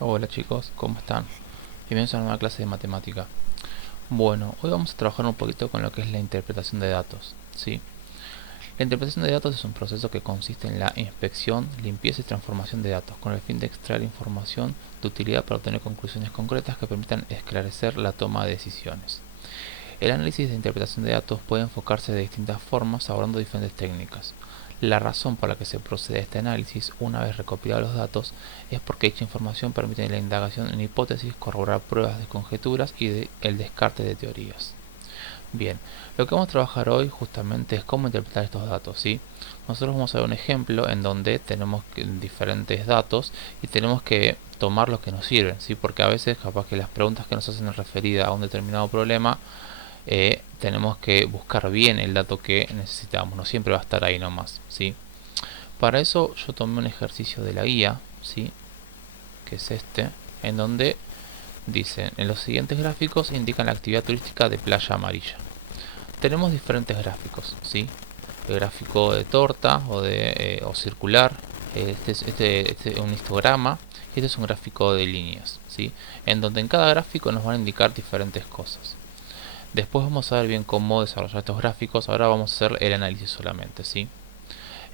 Hola chicos, ¿cómo están? Bienvenidos a una nueva clase de matemática. Bueno, hoy vamos a trabajar un poquito con lo que es la interpretación de datos, ¿sí? La interpretación de datos es un proceso que consiste en la inspección, limpieza y transformación de datos, con el fin de extraer información de utilidad para obtener conclusiones concretas que permitan esclarecer la toma de decisiones. El análisis de interpretación de datos puede enfocarse de distintas formas abordando diferentes técnicas. La razón por la que se procede a este análisis, una vez recopilados los datos, es porque dicha información permite la indagación en hipótesis, corroborar pruebas de conjeturas y el descarte de teorías. Bien, lo que vamos a trabajar hoy justamente es cómo interpretar estos datos, ¿sí? Nosotros vamos a ver un ejemplo en donde tenemos diferentes datos y tenemos que tomar los que nos sirven, ¿sí? Porque a veces capaz que las preguntas que nos hacen referida a un determinado problema tenemos que buscar bien el dato que necesitamos, no siempre va a estar ahí nomás, ¿sí? Para eso yo tomé un ejercicio de la guía, ¿sí? Que es este, en donde dice, en los siguientes gráficos indican la actividad turística de Playa Amarilla. Tenemos diferentes gráficos, ¿sí? El gráfico de torta o circular, este es un histograma, y este es un gráfico de líneas, ¿sí? En donde en cada gráfico nos van a indicar diferentes cosas. Después vamos a ver bien cómo desarrollar estos gráficos. Ahora vamos a hacer el análisis solamente, ¿sí?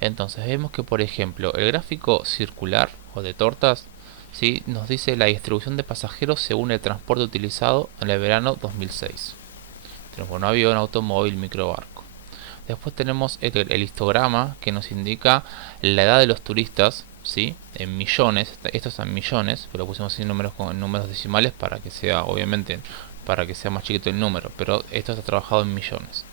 Entonces vemos que, por ejemplo, el gráfico circular o de tortas, ¿sí? Nos dice la distribución de pasajeros según el transporte utilizado en el verano 2006. Tenemos un avión, automóvil, microbarco. Después tenemos el histograma que nos indica la edad de los turistas, ¿sí? En millones. Esto está en millones, pero pusimos así números con números decimales para que sea, obviamente, para que sea más chiquito el número, pero esto está trabajado en millones.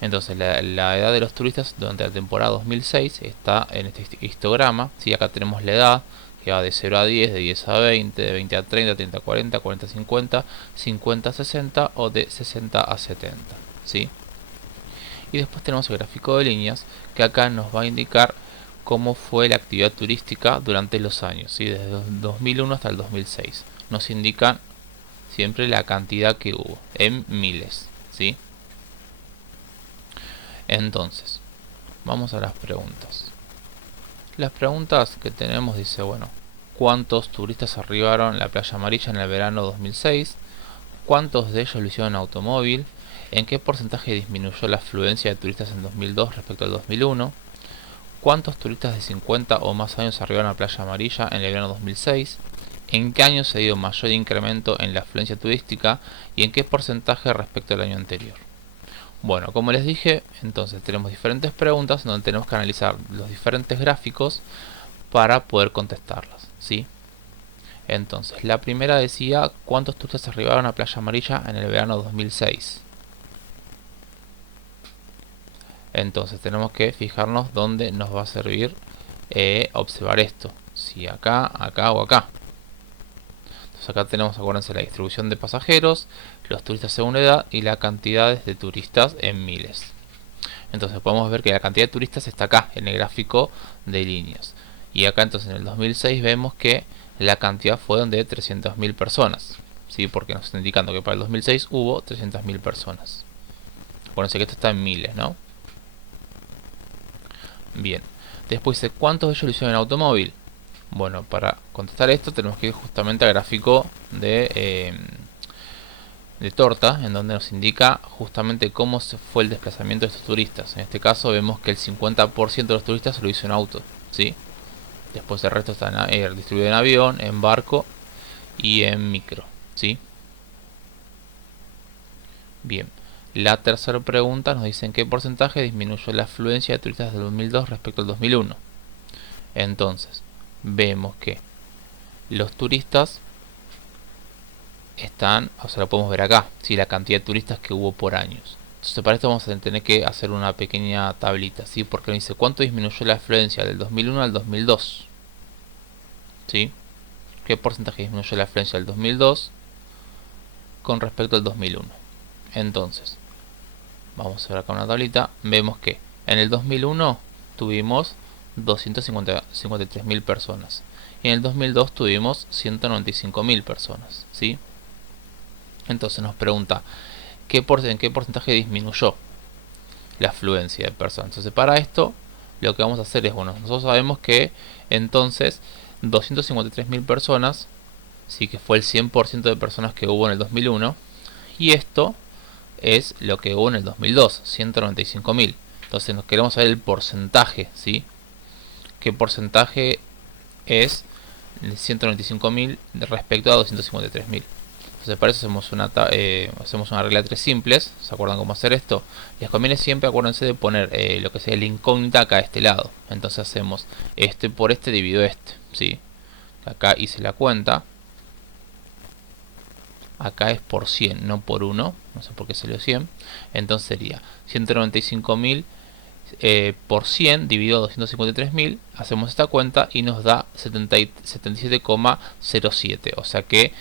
Entonces la edad de los turistas durante la temporada 2006 está en este histograma. ¿Sí? Acá tenemos la edad que va de 0 a 10, de 10 a 20, de 20 a 30, 30 a 40, 40 a 50, 50 a 60 o de 60 a 70. ¿Sí? Y después tenemos el gráfico de líneas que acá nos va a indicar cómo fue la actividad turística durante los años, ¿sí? Desde 2001 hasta el 2006. Nos indican siempre la cantidad que hubo en miles, ¿sí? Entonces, vamos a las preguntas. Las preguntas que tenemos dice, bueno, ¿cuántos turistas arribaron a la playa amarilla en el verano 2006? ¿Cuántos de ellos lo hicieron en automóvil? ¿En qué porcentaje disminuyó la afluencia de turistas en 2002 respecto al 2001? ¿Cuántos turistas de 50 o más años arribaron a la playa amarilla en el verano 2006? ¿En qué año se dio mayor incremento en la afluencia turística y en qué porcentaje respecto al año anterior? Bueno, como les dije, entonces tenemos diferentes preguntas donde tenemos que analizar los diferentes gráficos para poder contestarlas, ¿sí? Entonces, la primera decía cuántos turistas arribaron a Playa Amarilla en el verano 2006. Entonces, tenemos que fijarnos dónde nos va a servir observar esto. Si acá, acá o acá. Entonces, acá tenemos, acuérdense, la distribución de pasajeros, los turistas según edad y la cantidad de turistas en miles. Entonces podemos ver que la cantidad de turistas está acá en el gráfico de líneas. Y acá entonces en el 2006 vemos que la cantidad fue de 300.000 personas. ¿Sí? Porque nos está indicando que para el 2006 hubo 300.000 personas. Acuérdense que esto está en miles, ¿no? Bien. Después dice, ¿cuántos de ellos lo hicieron en automóvil? Bueno, para contestar esto tenemos que ir justamente al gráfico de torta, en donde nos indica justamente cómo se fue el desplazamiento de estos turistas. En este caso vemos que el 50% de los turistas lo hizo en auto, ¿sí? Después el resto está distribuido en avión, en barco y en micro, ¿sí? Bien. La tercera pregunta nos dice en qué porcentaje disminuyó la afluencia de turistas del 2002 respecto al 2001. Entonces, vemos que los turistas están, o sea, lo podemos ver acá, ¿sí? La cantidad de turistas que hubo por años. Entonces para esto vamos a tener que hacer una pequeña tablita, ¿sí? Porque nos dice cuánto disminuyó la afluencia del 2001 al 2002, ¿sí? ¿Qué porcentaje disminuyó la afluencia del 2002 con respecto al 2001? Entonces, vamos a ver acá una tablita, vemos que en el 2001 tuvimos 253.000 personas y en el 2002 tuvimos 195.000 personas, ¿sí? Entonces nos pregunta, ¿en qué porcentaje disminuyó la afluencia de personas? Entonces para esto lo que vamos a hacer es, bueno, nosotros sabemos que entonces 253.000 personas sí, que fue el 100% de personas que hubo en el 2001, y esto es lo que hubo en el 2002, 195.000. Entonces nos queremos saber el porcentaje, ¿sí? ¿Qué porcentaje es el 195.000 respecto a 253.000? Entonces para eso hacemos una regla de tres simples. ¿Se acuerdan cómo hacer esto? Les conviene siempre, acuérdense de poner lo que sea la incógnita acá a este lado. Entonces hacemos este por este dividido este, ¿sí? Acá hice la cuenta. Acá es por 100, no por 1. No sé por qué salió 100. Entonces sería 195.000 por 100 dividido 253.000. Hacemos esta cuenta y nos da 77,07. O sea que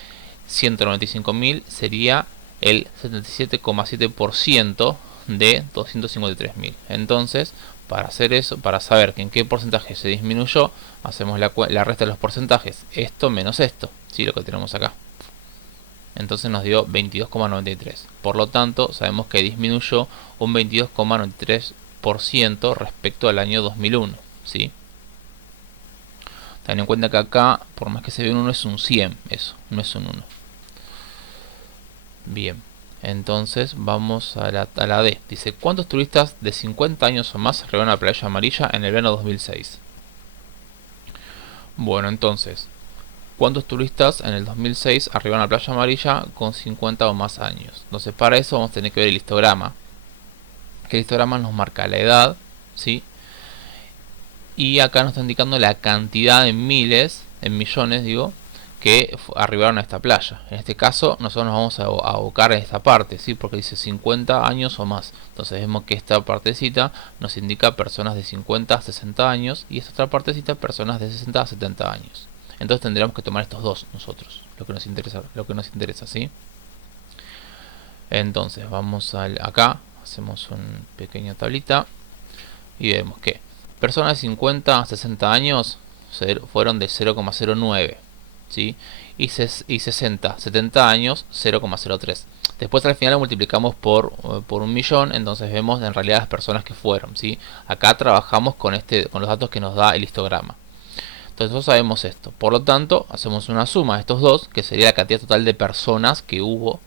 195.000 sería el 77,7% de 253.000. Entonces, para hacer eso, para saber en qué porcentaje se disminuyó, hacemos la resta de los porcentajes. Esto menos esto, ¿sí? Lo que tenemos acá. Entonces nos dio 22,93. Por lo tanto, sabemos que disminuyó un 22,93% respecto al año 2001, ¿sí? Ten en cuenta que acá, por más que se ve un 1, es un 100, eso, no es un 1. Bien, entonces vamos a la D. Dice, ¿cuántos turistas de 50 años o más arribaron a la playa amarilla en el verano 2006? Bueno, entonces, ¿cuántos turistas en el 2006 arribaron a la playa amarilla con 50 o más años? Entonces para eso vamos a tener que ver el histograma. El histograma nos marca la edad, ¿sí? Y acá nos está indicando la cantidad en miles, en millones digo, que arribaron a esta playa. En este caso nosotros nos vamos a abocar en esta parte, ¿sí? Porque dice 50 años o más. Entonces vemos que esta partecita nos indica personas de 50 a 60 años y esta otra partecita personas de 60 a 70 años. Entonces tendríamos que tomar estos dos nosotros, lo que nos interesa, ¿sí? Entonces vamos acá, hacemos una pequeña tablita y vemos que personas de 50 a 60 años fueron de 0,09, ¿sí? Y 60, 70 años 0,03. Después al final lo multiplicamos por 1.000.000, entonces vemos en realidad las personas que fueron, ¿sí? Acá trabajamos con los datos que nos da el histograma. Entonces nosotros sabemos esto. Por lo tanto, hacemos una suma de estos dos, que sería la cantidad total de personas que hubo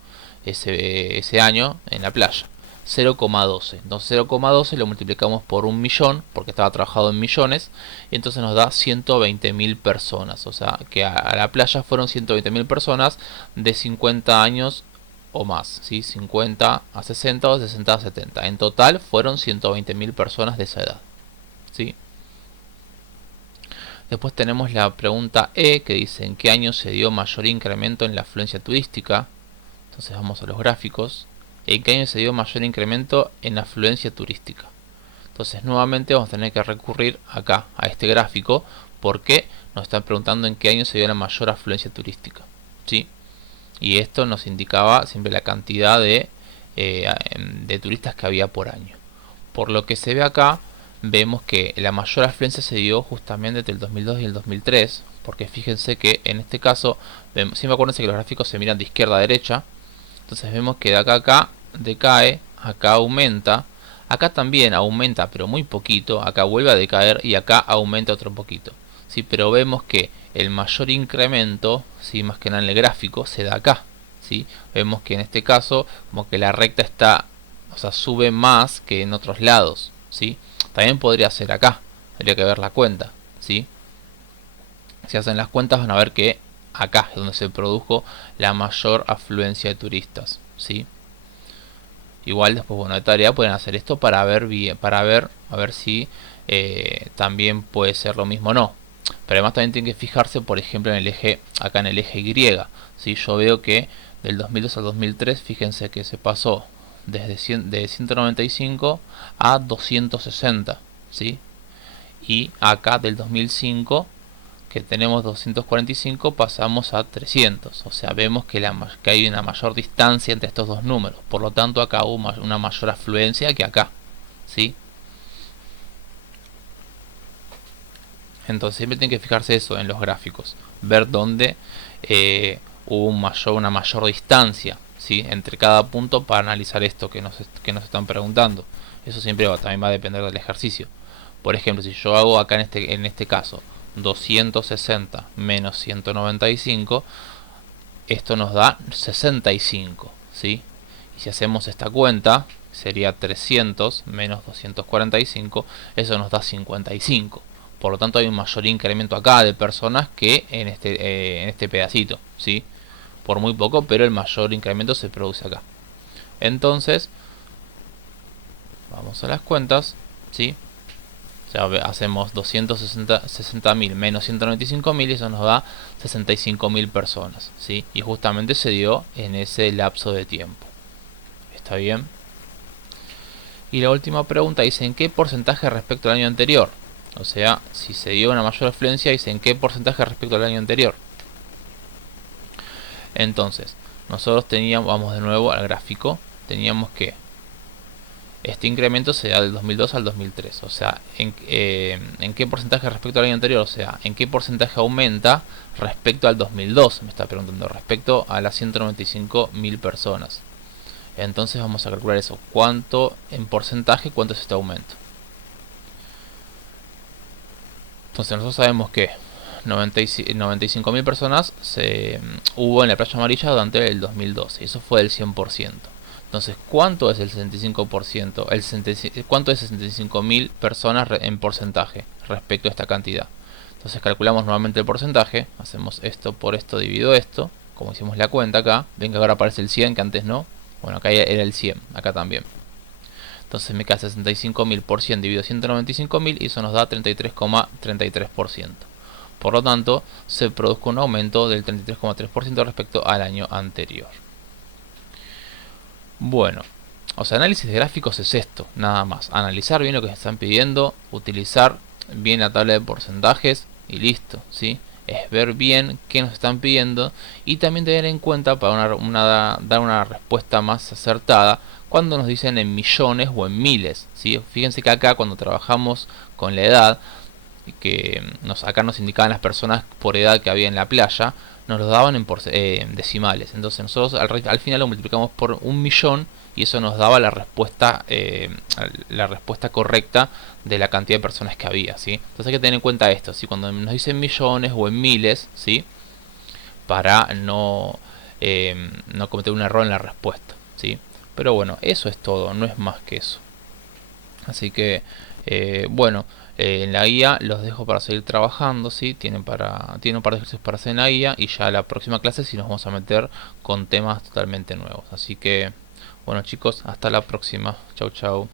ese año en la playa. 0,12. Entonces 0,12 lo multiplicamos por 1.000.000, porque estaba trabajado en millones, y entonces nos da 120.000 personas. O sea que a la playa fueron 120.000 personas de 50 años o más, ¿sí? 50 a 60 o 60 a 70. En total fueron 120.000 personas de esa edad, ¿sí? Después tenemos la pregunta E, que dice en qué año se dio mayor incremento en la afluencia turística. Entonces vamos a los gráficos. ¿En qué año se dio mayor incremento en la afluencia turística? Entonces nuevamente vamos a tener que recurrir acá a este gráfico, porque nos están preguntando en qué año se dio la mayor afluencia turística, ¿sí? Y esto nos indicaba siempre la cantidad de turistas que había por año. Por lo que se ve acá, vemos que la mayor afluencia se dio justamente entre el 2002 y el 2003, porque fíjense que en este caso, siempre acuérdense que los gráficos se miran de izquierda a derecha. Entonces vemos que de acá a acá decae, acá aumenta, acá también aumenta pero muy poquito, acá vuelve a decaer y acá aumenta otro poquito, ¿sí? Pero vemos que el mayor incremento, ¿sí? Más que nada en el gráfico, se da acá, ¿sí? Vemos que en este caso como que la recta está, o sea, sube más que en otros lados, ¿sí? También podría ser acá, habría que ver la cuenta, ¿sí? Si hacen las cuentas van a ver que acá es donde se produjo la mayor afluencia de turistas, ¿sí? Igual después, bueno, de tarea pueden hacer esto para ver bien, a ver si también puede ser lo mismo o no. Pero además también tienen que fijarse, por ejemplo, en el eje, acá en el eje Y, ¿sí? Yo veo que del 2002 al 2003, fíjense que se pasó de 195 a 260, ¿sí? Y acá del 2005, que tenemos 245, pasamos a 300. O sea, vemos que hay una mayor distancia entre estos dos números. Por lo tanto, acá hubo una mayor afluencia que acá, ¿sí? Entonces siempre tienen que fijarse eso en los gráficos, ver dónde hubo una mayor distancia, ¿sí? Entre cada punto para analizar esto que nos están preguntando. Eso siempre también va a depender del ejercicio. Por ejemplo, si yo hago acá en este caso 260 menos 195, esto nos da 65, ¿sí? Y si hacemos esta cuenta, sería 300 menos 245, eso nos da 55. Por lo tanto hay un mayor incremento acá de personas que en este pedacito, ¿sí? Por muy poco, pero el mayor incremento se produce acá. Entonces, vamos a las cuentas, ¿sí? O sea, hacemos 260.000 menos 195.000 y eso nos da 65.000 personas, ¿sí? Y justamente se dio en ese lapso de tiempo. ¿Está bien? Y la última pregunta dice, ¿en qué porcentaje respecto al año anterior? O sea, si se dio una mayor afluencia, dice, ¿en qué porcentaje respecto al año anterior? Entonces, nosotros teníamos, vamos de nuevo al gráfico, teníamos que este incremento se da del 2002 al 2003. O sea, ¿en qué porcentaje respecto al año anterior? O sea, ¿en qué porcentaje aumenta respecto al 2002? Me está preguntando, respecto a las 195.000 personas. Entonces vamos a calcular eso. ¿Cuánto en porcentaje, cuánto es este aumento? Entonces nosotros sabemos que 95.000 personas hubo en la playa amarilla durante el 2012. Y eso fue del 100%. Entonces, ¿cuánto es el 65%? ¿Cuánto es 65.000 personas en porcentaje respecto a esta cantidad? Entonces calculamos nuevamente el porcentaje. Hacemos esto por esto dividido esto. Como hicimos la cuenta acá. Ven que ahora aparece el 100, que antes no. Bueno, acá era el 100, acá también. Entonces me queda 65.000 por 100 dividido 195.000 y eso nos da 33,33%. Por lo tanto, se produjo un aumento del 33,3% respecto al año anterior. Bueno, o sea, análisis de gráficos es esto, nada más. Analizar bien lo que se están pidiendo, utilizar bien la tabla de porcentajes y listo, ¿sí? Es ver bien qué nos están pidiendo y también tener en cuenta para dar una respuesta más acertada cuando nos dicen en millones o en miles, ¿sí? Fíjense que acá cuando trabajamos con la edad, que acá nos indicaban las personas por edad que había en la playa, nos lo daban en decimales. Entonces nosotros al final lo multiplicamos por 1.000.000 y eso nos daba la respuesta correcta de la cantidad de personas que había, ¿sí? Entonces hay que tener en cuenta esto, ¿sí? Cuando nos dicen millones o en miles, ¿sí? Para no cometer un error en la respuesta, ¿sí? Pero bueno, eso es todo, no es más que eso. Así que, bueno, en la guía los dejo para seguir trabajando, ¿sí? Tienen un par de ejercicios para hacer en la guía y ya la próxima clase sí nos vamos a meter con temas totalmente nuevos. Así que, bueno chicos, hasta la próxima. Chau chau.